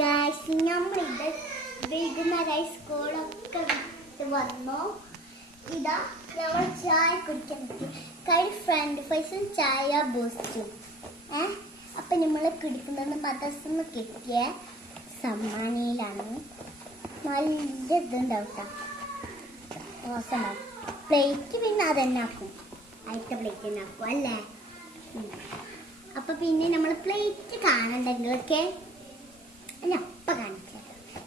Guys നമ്മളിത് വൈകുന്നേരം സ്കൂളൊക്കെ വന്നു. ഇതാ നമ്മൾ ചായ കുടിക്കാൻ കൈ ഫ്രണ്ട് ഫൈസും ചായ ബൂസ്റ്റും. അപ്പം നമ്മൾ കുടിക്കുന്നത് മദ്രസന്ന് കിട്ടിയ സമ്മാനിയിലാണ്. നല്ല ഇതുണ്ടാവും കേട്ടോ. പ്ലേറ്റ് പിന്നെ അതെന്നെ ആക്കും, അടുത്ത പ്ലേറ്റ് തന്നെ ആക്കും അല്ലേ. അപ്പം പിന്നെ നമ്മൾ പ്ലേറ്റ് കാണണ്ടെങ്കിലൊക്കെ അപ്പ കാണിച്ചു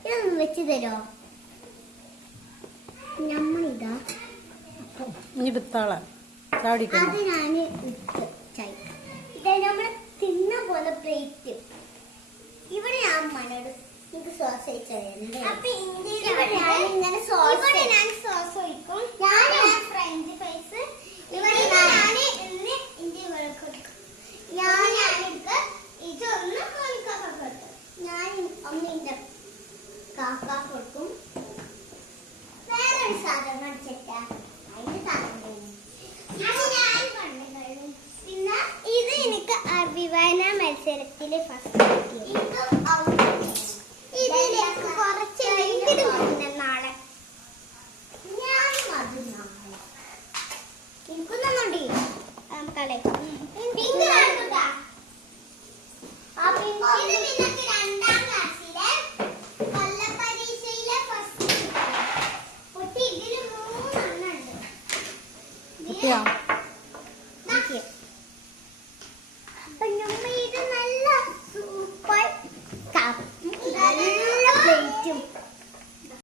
ഇതൊന്ന് വെച്ച് തരോ? നമ്മളിതാ അത് ഞാൻ ഇതാ നമ്മൾ തിന്ന പോലെ പ്ലേറ്റ്. ഇവിടെ ഞാൻ മനോട് എനിക്ക് സോസ് ഒഴിച്ചത്. അപ്പൊ ഇങ്ങനെ സോസ് ഒഴിക്കും. ഞാൻ ഫ്രഞ്ച് ഫ്രൈസ് ഇവിടെ ഞാൻ ഒന്നിന്റെ കാക്ക കൊടുക്കും. വേറൊരു സാധനം കാണിച്ചിട്ടാ അതിന് സാധനം പിന്നെ ഇത് എനിക്ക് അഭിമാന മത്സരത്തില് ഫസ്റ്റ് ഇതിലേക്ക് കുറച്ച് നാളെ ഞാൻ എനിക്കൊന്നുണ്ട് കളെ Yeah.